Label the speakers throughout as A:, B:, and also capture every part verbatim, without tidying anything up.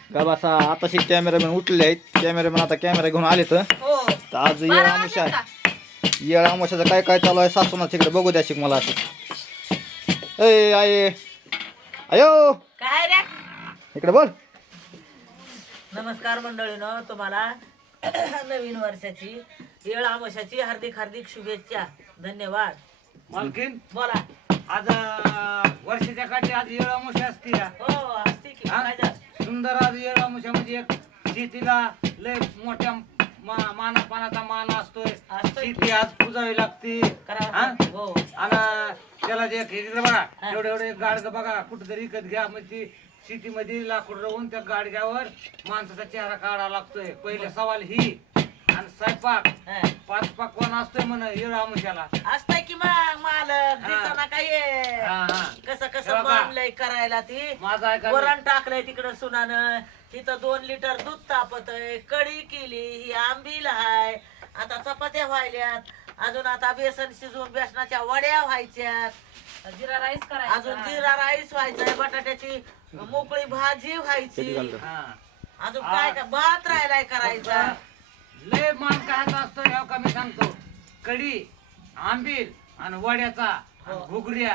A: का बसा आताशी कॅमेरामॅन उठले आहेत. कॅमेरामॅन आता कॅमेरा घेऊन आले तर
B: हो
A: तर आज येळ आमुषा आहे. येळ आमुषाचं काय काय चालू आहे सासूनाच इकडे बघू द्या शिक मला असं. ए आये अयो
B: काय रे.
A: इकडे बोल.
B: नमस्कार मंडळीनो, तुम्हाला नवीन वर्षाची येळ आमोशाची हार्दिक हार्दिक शुभेच्छा. धन्यवाद.
C: मालकीन
B: बोला.
C: आज अं, वर्षाच्या काठी आज येळ अमावस्या असते या.
B: हो असते की
C: हा?
B: काय झालं?
C: सुंदर आज येळ अमावस्या म्हणजे एक शेतीला लय मोठ्या मा- मानापानाचा मान असतोय.
B: असतोय की.
C: शेती आज पुजावी लागते.
B: करावं
C: हा?
B: लागतं. हो
C: आणि त्याला जे एक इकडे बघा
B: हा.
C: एवढे एवढे गाडग बघा कुठेतरी विकत घ्या म्हणजे शेतीमध्ये लाकूड राहून त्या गाडग्यावर माणसाचा चेहरा काढावा लागतोय. पहिले सवाल ही आणि स्वयंपाक
B: हा.
C: पाच पकवान असतोय म्हण येळ अमावस्याला.
B: असतंय की मग मालक
C: हा.
B: दिसना काय
C: हा हा
B: कसं
C: हे
B: कसं
C: बघा.
B: मानलंय करायला ती.
C: माझं ऐका
B: वरण टाकलंय तिकडं सुनानं. तिथं दोन लिटर दूध तापतय, कढी केली, ही आंबील हाय, आता चपात्या व्हायल्यात, अजून आता बेसन शिजवून बेसनाच्या वड्या व्हायच्यात,
D: जिरा राईस करायचा.
B: अजून जिरा राईस व्हायचाय, बटाट्याची मोकळी भाजी व्हायची,
C: हा
B: अजून काय काय भात राहिलाय करायचा.
C: लय मान कायचा असतो ह्या का मी सांगतो. कढी आंबील आणि वड्याचा आणि
B: हो.
C: घुगऱ्या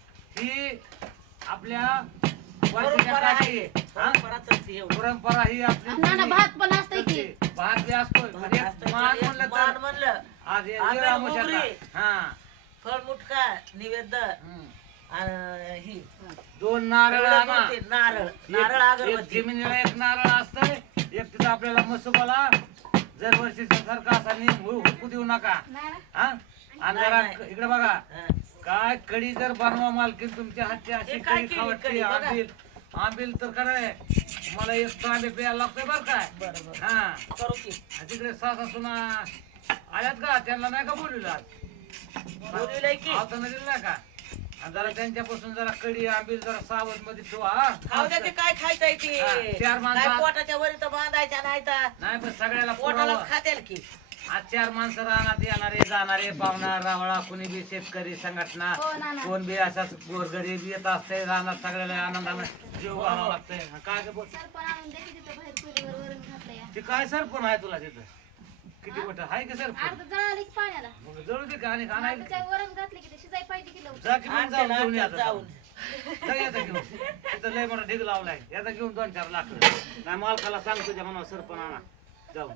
C: ही आपल्या वर्षाच्या
B: परंपरा आहे.
C: काठी हा?
B: परंपराच असते एवढी.
C: परंपरा ही आपली
D: ना ना भात पण असतंय की.
C: चलते. भात बी असतो
B: भात
C: म्हणजे
B: असतंय,
C: मान
B: पण
C: म्हणलं
B: एक मान
C: तर
B: म्हणलं
C: आज हे
B: आंबील,
C: येळ अमावस्याचा.
B: घुगरी.
C: हा
B: फळ मुटका निवेद
C: हम्म.
B: आणि ही
C: दोन नारळ
B: एवढं
C: आणा.
B: दोन-तीन नारळ नारळ
C: एक- एक
B: अगरबत्ती.
C: जमिनीला एक नारळ असतंय, एक तिथं आपल्याला मसुबाला दरवर्षीचा सारखा असा नेम हु- हुकू देऊ नका. हा आणि
B: नाही,
C: जरा
B: नाही.
C: इकडे बघा
B: हा.
C: काय कढी जर बनवा मालकीन तुमच्या हातची अशी
B: हे काय
C: कढी
B: केली
C: खावटते
B: कढी? बघा.
C: आंबील आंबील तर काय मला एक तांबे प्यायला लागतोय बर काय.
B: बरं बरं
C: हा
B: करू की.
C: आणि तिकडे सासा सुना आल्यात का त्यांना नाही का बोलवलं आज?
B: बोलवलंय की.
C: आवताना दिलं नाही का. आणि जरा त्यांच्यापासून जरा कढी आंबील जरा सावध मध्ये ठेवा हा.
B: खाऊ द्या की काय खायचंय ती.
C: हा, चार माणसं
B: काय
C: आत-
B: पोटाच्या वरी तर बांधायच्या नाही तर
C: नाही पण सगळ्याला
B: पोटाला
C: पुरावं.
B: खातेल की.
C: आज चार माणसं राहणार येणारे जाणारे पाहुणा रावळा कोणी बी शेतकरी संघटना
D: हो ना ना.
C: कोण बी असाच गोरगरीब येत असते राहणार सगळ्याला आनंदाने जीव घालावा लागतंय. हा, काय गं बोल
D: सरपण आणून दे की तिथं बाहेर चुलीवर वरण घातलंय.
C: ते काय सरपण आहे तुला तिथं किती मोठं आहे का सरपण
D: अर्ध जळाली की पाण्याला.
C: मग जळू दे का आणि खाणार
D: त्याच्या वरण घातले की ते शिजाय पाहिजे की लवकर.
C: जा की मग
B: आणते
C: जाऊन
B: ना,
C: घेऊन या
B: आणते
C: आता.
B: जाऊन.
C: जा याचा घेऊन तिथं लय मोठा ढीग लावलाय याचा घेऊन दोन चार लाख नाही मालकाला सांग तुझ्या म्हणा सरपण आणा जाऊन.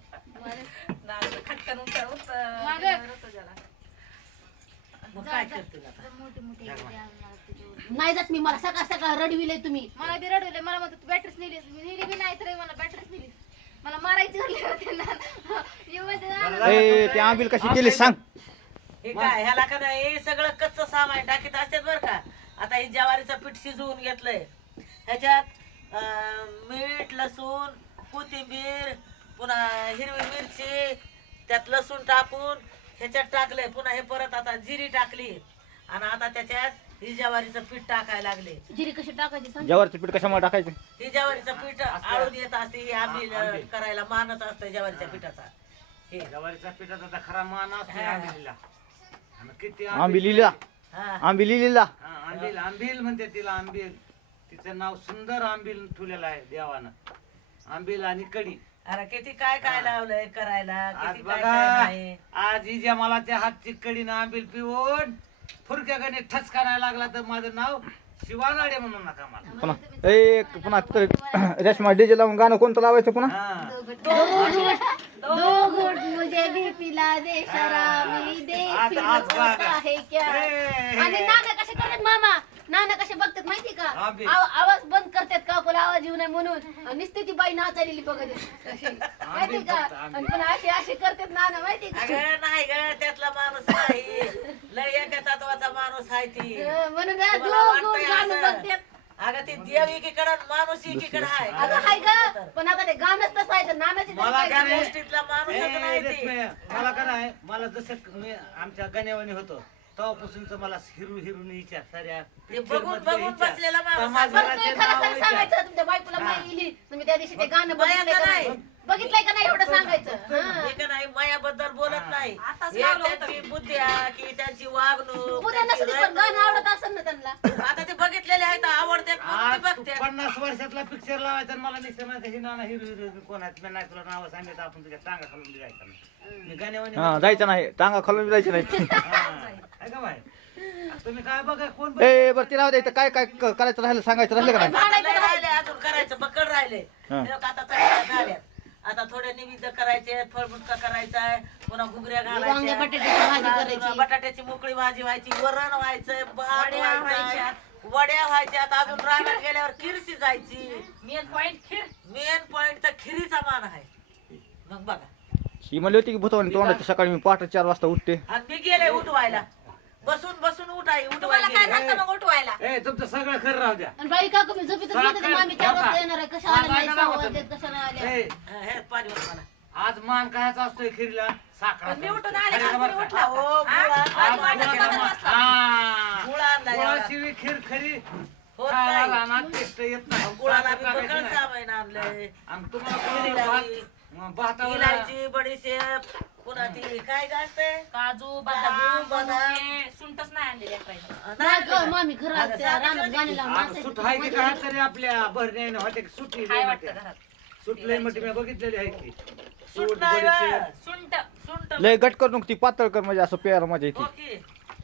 B: मग काय करतील आता?
D: मोठी मोठी इकडे आणून मला त्याच्यावर. नाही जात मी, मला सकाळ सकाळ रडविले तुम्ही. मला बी रडविले, मला म्हणतात बॅटरीच नेलीस. मी नेली बी नाही तरी मला बॅटरीच नेलीस. मला मारायची झाली होती ना. येऊ दे ना.
A: ए ते आंबील कशी केली सांग.
B: हे काय ह्याला का नाही हे सगळं कच्चं सामान टाकीत असतात बरं का. आता हे ज्वारीचं पीठ शिजवून घेतलंय, ह्याच्यात अं, मीठ लसूण कोथिंबीर पुन्हा हिरवी मिरची त्यात लसूण टाकून ह्याच्यात टाकलंय. पुन्हा हे परत आता जिरी टाकली आणि आता त्याच्यात ही ज्वारीचं पीठ टाकायला लागले.
D: जिरी कशी टाकायची सांग.
A: ज्वारीचं पीठ कशामुळे टाकायचं.
B: ही ज्वारीचं पीठ आळून येत असते. ही आंबील
C: हा, आंबील.
B: करायला मानच असतं ज्वारीच्या पिठाचा. हे
C: जवारीचा पिठाचा खरा मान असतो
B: हा.
C: आंबिलीला. आणि किती
A: आंबील लिहिला
B: हा
A: आंबील लिहिला.
C: हा, आंबील आंबील म्हणते तिला आंबील. तिचं नाव सुंदर आंबील ठेवलेलं आहे देवानं. आंबील आणि कढी.
B: अरे किती काय काय लावलंय करायला,
C: आज
B: किती काय
C: बघा
B: काय नाही.
C: आज हिच्या मला त्या हातची कढीनं आंबील पिऊन फुरक्या गणे ठसका नाही लागला तर माझं नाव शिवानाडे म्हणू नका मला.
A: पुन्हा ए पुन्हा तिथं रेशमा डीजे लावून गाणं कोणतं लावायचं पुन्हा.
C: हा.
D: दो घूट मुझे भी पिला दे शराबी दे
C: आज-
D: फिर
C: आज
D: होता
C: बघा.
D: है क्या.
C: ए,
D: आणि नाना कसे करतात मामा, नाना कसे बघतात माहिती का.
C: आंबील.
D: आव- आवाज बंद करतात का आपला आवाज येऊ नये म्हणून. नुसती ती बाई नाचायलेली बघत आहे. अशी. माहिती का.
C: फक्त आंबील.
D: आणि पण अशी अशी करतात नाना माहिती का.
B: अगं नाही ग त्यातला माणूस नाही, लय एका तत्वाचा माणूस आहे ती.
D: अं, म्हणून ना
B: तुम्हाला
D: दो घूट
B: वाटतंय
D: गाणं
B: असं?
D: बघतात.
B: अगं ती देव एकीकडं माणूस एकीकडे आहे.
D: अगं हाय का, पण आता ते गाणंच तसं आहे तर नानाची तरी
C: मला
D: काय
C: काय
D: गरज?
B: गोष्टीतला माणूसच
C: ए,
B: नाही
C: रेश्मे,
B: ती.
C: मला काय नाही मला जसं मी आमच्या गण्यावानी होतो तेव्हापासूनच मला हिरू हिरून विचार साऱ्या
B: ते बघून बघून बसलेला माणूस.
D: बरं तुम्ही खरं खरं सांगायचं तुमच्या बायकोला
C: हा.
D: माहिती तुम्ही त्या दिवशी ते गाणं
B: बायाचं
D: बघितलं का
B: नाही
D: नाही. बघितलंय का नाही एवढं सांगायचं हा.
B: हे का नाही मायाबद्दल बोलत नाही
E: आताच
B: हे
E: लावलं होतं
B: त्यांची बुद्ध्या की त्यांची वागणूक
D: उद्या
B: त्यांची
D: नसली पण गाणं आवडत असेल ना त्यांना
B: रणनीती. आता ते बघितलेले आहेत आवडतात म्हणून ते
C: आज तू
B: बघतात
C: पन्नास वर्षातला पिक्चर लावायचा आणि मला निश्चय माहिती ही नाना हिरो हिरो कोण आहेत मी नाही तुला नाव सांगितलं आपण तुझ्या टांगा खालून जायचं नाही. मी गाण्यावानी
A: हा जायचं नाही टांगा खालून जायचं नाही
C: हा. आहे का बाई? तुम्ही काय बघा कोण बघ-
A: ए बरं तिला इथं काय काय क- करायचं राहिलं सांगायचं राहिलं का नाही
B: आता लय राहिले अजून करायचं बक्कड राहिले
A: हा.
B: हे बघ, आता चटण्या झाल्यात आता थोडे निविध करायचे फळमुटका करायचा आहे पुन्हा घुगऱ्या
D: वांग्या
B: घालायच्या
D: बटाट्याची भाजी
B: पुन्हा
D: करायची.
B: बटाट्याची मोकळी भाजी व्हायची वरण व्हायचंय भात
E: वड्या
B: व्हायच्या वड्या व्हायच्यात अजून रानात गेल्यावर खिरशी जायची
E: मेन पॉइंट खीर
B: मेन पॉइंट तर खिरीचा मान आहे मग बघा
A: ही म्हणली होती की भूतवानी तोंडाची सकाळी मी पहाटे चार वाजता उठते
B: आणि मी गेले उठवायला बसून बसून उठाई
E: तुम्हाला काय
B: उठवायला
E: झालं मग उठवायला
C: ए तुमचं सगळं खरं राहू द्या
D: आणि बाई काकू मी झोपेतच म्हणते मामी चार वाजता येणार आहे कशा आल्या नाही सहा वाजलेत कशा नाही आल्या
C: ए,
B: हे पाणी बघ मला
C: आज मान कायचा असतोय खिरीला साखर
E: मी उठून आले का? तुम्ही उठला.
B: हो,
E: हा?
B: गुळा-
E: आज वाटायला बघत बसला.
B: गुळ आणला एवढा.
C: गुळाशिवाय खीर खरी
B: होत
C: खायला
B: नाही.
C: रानात टेस्ट येत नाही
B: गुळाला
C: साखर
B: बी
C: टाकायची
B: बकळ
C: नाही.
B: साबण आणलंय
C: आणि तुम्हाला
B: खिरीला
C: कोणाला
B: बी
C: भात- भातावर
B: इलायची बडीशेप पुन्हा ती काय गाजते
E: काजू
B: बदाम,
E: बदाम
B: बदाम.
E: मनुके, सुंठच नाही आणलेले पाहिजे
D: नाही गं, मामी खरं
B: अगं,
D: त्या रानात गाणी लावून
C: आता सुट आहे की काय तरी आपल्या भरण्याने होते की सुटली
E: काय वाटतं घरात
C: सुटले म्हणजे मी बघितलेली आहे की सूट
B: सुट नाही
C: बडीशेप.
B: बा.
E: सुंठ
B: सुंट
A: लय गट करू नको ती पातळ कर म्हणजे असं प्यायला मजा येते
B: हो की?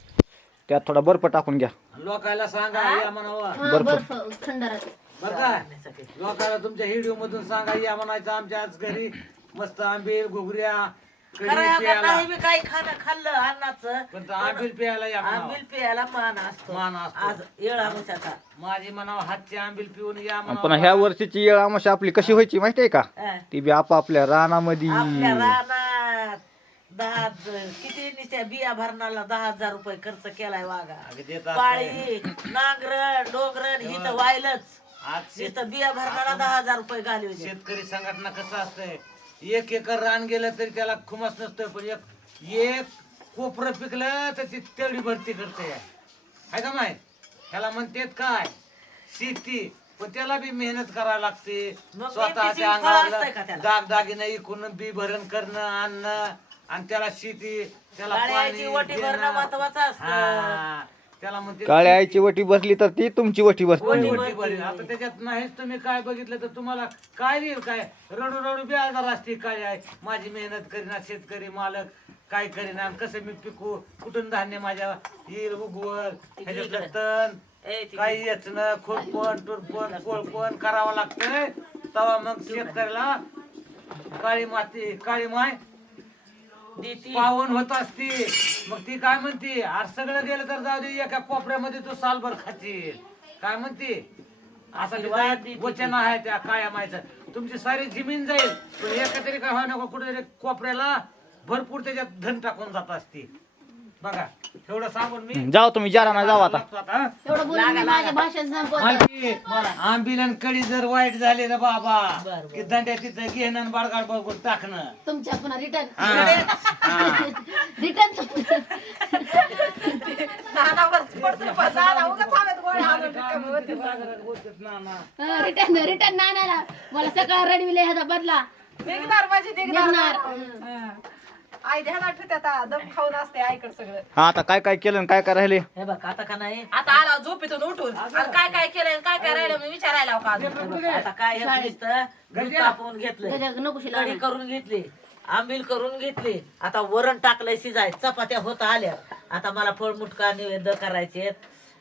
A: त्यात थोडा बर्फ टाकून घ्या
C: लोकायला सांगा या म्हणावा
D: हा, बर्फ थंड राहते
C: बरं काय लोकांना तुमच्या व्हिडिओ मधून सांगा या म्हणायचं आमच्या आज घरी मस्त आंबील घुगऱ्या कढी
B: खरं आहे का?
C: प्यायला
B: काही बी काही खाणं खाल्लं अन्नाचं
C: पण तो आंबील प्यायला या म्हणावं.
B: आंबील पियाला मान असतो
C: मान असतो.
B: आज येळ आमुषाचा
C: माझी म्हणावं हातची आंबील पिऊन या
A: आणि
C: म्हणावं.
A: पुन्हा ह्या वर्षीची येळ आमाशा आपली कशी व्हायची माहितीये का
B: हा.
A: ती बी आपापल्या रानामध्ये
B: आपल्या रानात दहा ज- किती निस्त्या बिया भरणाला दहा हजार रुपये खर्च केलाय वागा
C: अगं देत असते.
B: पाळी नांगरण डोंगरण ही तर व्हायलच
C: आज शेत-
B: नुसतं बिया भरणाला दहा हजार रुपये घालू
C: शेतकरी संघटना कसं असतंय एक एकर रान गेलं तरी त्याला खुमास नसतोय पण एक एक कोपरं पिकलं तर ती तेवढी भरती करते आहे का माहित ह्याला म्हणतेत काय शेती पण त्याला बी मेहनत करावी लागते
B: मग
C: स्वतःच्या
B: मेथीची फळं असतंय का
C: अंगाला
B: त्याला?
C: दागदागिने इकून बी भरण करणं आणणं आणि त्याला शेती त्याला
B: काळ्याची
C: पाणी
B: वटी भरणं
C: देणं.
B: महत्वाचं असतं.
C: हा. त्याला म्हणते
A: काळ्या आईची वटी बसली तर ती तुमची वटी बसते
C: वटी
B: वटी
C: वटी भरेल. आता त्याच्यात नाहीच तुम्ही काय बघितलं तर तुम्हाला काय देईल काय रडू रडू बेजार असते काय आहे माझी मेहनत करीना शेतकरी मालक काय करीना आणि कसं मी पिकू कुठून धान्य माझ्या येईल उगवल ह्याच्यातलं तण
B: ए, ती-
C: काही याचनं खुरपण टुरपण कोळपण करावं लागतंय तेव्हा मग शेतकऱ्याला काळी माती काळी माय
B: देती.
C: पावन होत असती मग ती काय म्हणती आज सगळं गेलं तर जाऊ दे एका कोपऱ्यामध्ये तू सालभर खातील काय म्हणती असं
B: आशीर्वाद देते ती.
C: वचन आहे त्या काळ्या मायचं तुमची सारी जमीन जाईल पण एका तरी काय नको कुठेतरी कोपऱ्याला भरपूर त्याच्यात धन टाकून जात असती बघा एवढं सांगून मी
A: जाओ तुम्ही जारा जावा आता
C: लागतो आता, हं?
D: एवढं बोलून मी माझ्या भाषण संपवत
C: मालकी, आंबील आणि कडी जर वाईट झाले ना बाबा
B: बरं,
C: की दंड्या तिथं घेणं आणि बाळगाड बघून टाकणं
D: तुमच्या पुन्हा रिटर्न
C: हा. हा.
D: रिटर्न
E: नानावरच पडतो पण नाना उगाच हवेत गोळ्या आणून रिकामी होते.
D: रिटर्न रिटर्न नानाला मला सकाळ रडविले ह्याचा बदला
E: निघणार माझी निघणार
D: निघणार.
E: हं. आई ध्यानात ठेवते आता दम खाऊन असते आईकडे सगळं
A: हा आता काय काय केलं आणि काय काय राहिले
B: हे बघ आता का नाही
E: आता आला झोपेतून उठून आणि काय काय केलंय आणि काय काय राहिलं मी विचारायला लावू का अजून?
B: हे बघ, आता काय हे नुसतं दूध तापवून घेतलंय
D: त्याच्या नकोशी
B: कढी करून घेतली आंबील करून घेतली आता वरण टाकलंय शिजाय चपात्या होत आल्या आता मला फळमुटका निवेद्य करायचे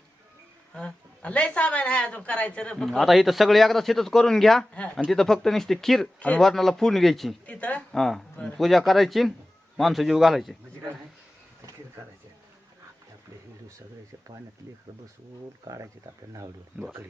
B: लय सामान आहे अजून करायचं रे बघ.
A: आता इथं सगळे एकदा शेतच करून घ्या
B: हा.
A: आणि तिथं फक्त नुसती खीर आणि वरणाला फोडणी द्यायची
B: तिथं
A: हा पूजा करायची माणसं जीव घालायचे
C: म्हणजे काय खीर करायचे आपले हिंदू सगळ्याचे पाण्यात लेकर बसवून काढायचे आपल्या नावडून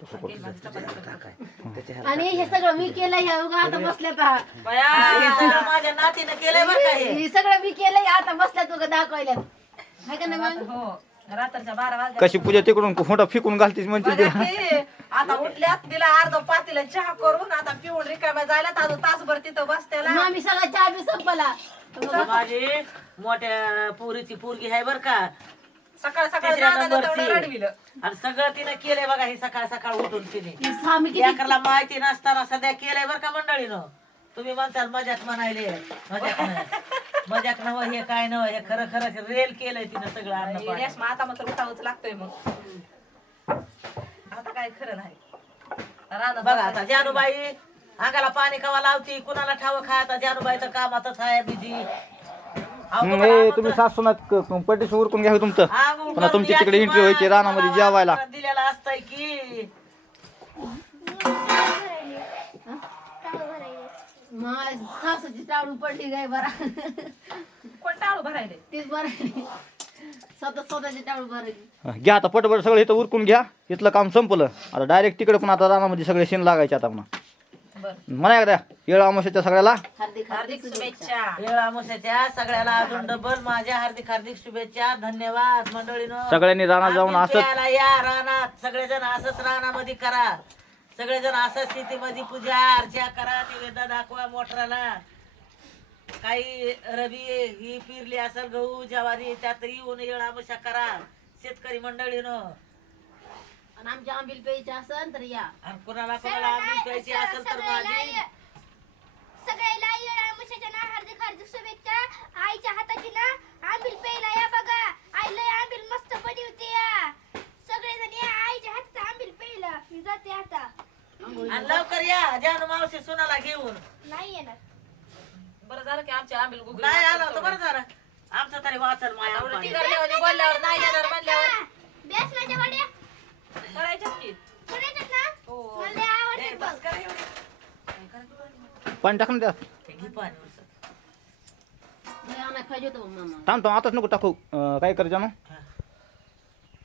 C: टाकाय
D: आणि हे सगळं मी केलंय ह्या उगा आता बसल्यात हा.
B: बया, हे सगळं माझ्या नातीनं केलंय बरं का हे
D: हे सगळं मी केलंय आता बसल्यात उगा दाखवायल्यात हाय का नाही मग
E: हो रात्रीच्या बारा वाजल्या
A: कशी पूजा तिकडून फोटा फेकून घालतीस म्हणते
E: बघा
A: तिला
E: की, आता उठल्यात तिला अर्ध पातीला चहा करून आता पिऊन रिकाम्या जायला अजून तासभर तिथं बसतेला
D: मामी सगळा चहा बी संपला
B: माझी मोठ्या पुरीची पोरगी आहे बर का
E: सकाळ सकाळ
B: तिसऱ्या
E: नानानं
B: नंबरची.
E: तेवढं रडविलं
B: आणि सगळं तिने केलंय बघा हे सकाळ सकाळ उठून तिने
D: ही स्वामी किती
B: लेकरला माहिती नसताना सध्या केलंय बर का मंडळीनं तुम्ही म्हणताल मजाक म्हणायले मजाक नाही मजाक नव हे काय नव हे खरं खरं रेल केलंय तिनं सगळं अन्न पाणी.
E: रेशमा आता मात्र उठावंच लागतंय मग आता काय खरं नाही रानात
B: बघा आता जानूबाई अंगाला पाणी कवा लावती कुणाला ठाव खाय आता जानूबाई तर कामातच आहे बिझी
A: हम्म, हे तुम्ही सासूना पटीस उरकून घ्या तुमचं पुन्हा तुमची तिकडे एंट्री व्हायची रानामध्ये जेवायला.
B: दिलेला असतंय की
D: माझ्या सासूची टाळू पडली काय बरा
E: कोण टाळू भरायले
D: तीच बरं स्वतः स्वतःची टाळू भरायची.
A: घ्या आता पटपट सगळं इथं उरकून घ्या. इथलं काम संपलं आता डायरेक्ट तिकडे पण आता रानामध्ये सगळे शेण लागायचे आता पुन्हा.
E: बर
A: म्हणा एकदा येळ अमावस्याच्या सगळ्याला
D: हार्दिक
E: हार्दिक शुभेच्छा
B: वेळ अमावस्याच्या सगळ्याला अजून डबल माझ्या हार्दिक हार्दिक शुभेच्छा धन्यवाद मंडळीनं.
A: सगळ्यांनी रानात जाऊन
B: आम्ही
A: असंच
B: प्यायला या रानात सगळेजण असंच रानामध्ये करा सगळेजण असंच स्थितीमध्ये पूजा अर्चा करा निवेदन दाखवा मोटराला काही रबी ही पिरली असेल गहू ज्वारी त्यात येऊन येळ अमावस्या करा शेतकरी मंडळीनं.
D: आणि आमच्या आंबील प्यायचे असेल तर या.
B: आणि कुणाला कुणाला आंबील प्यायची असेल तर माझी
F: सगळ्याला येळामुशाच्या ना हार्दिक हार्दिक शुभेच्छा. आईच्या हाताची ना आंबील प्यायला या बघा. आई लय आंबील मस्त बनवते या. सगळेजण या आईच्या हाताचं आंबील प्यायला. मी जाते आता.
B: आणि लवकर या जानू मावशी सुनाला घेऊन.
F: नाही येणार.
E: बरं झालं की आमच्या आंबील गुगल
B: नाही आलं होतं बरं झालं आमचं तरी वाचल माया पाणी.
E: बोलल्यावर नाही येणार म्हणल्यावर
F: बेसनाच्या वड्या
E: करायच्यात की
F: करायच्यात ना?
E: हो.
F: मला लय आवडतात
B: ए,
F: बघ.
B: बस करा एवढं.
A: पाणी टाकून द्या.
B: हे घे पाणी.
D: लय आणायला पाहिजे होतं बघ मामा.
A: थांब थांब आताच नको टाकू. अं, काय करायचं ना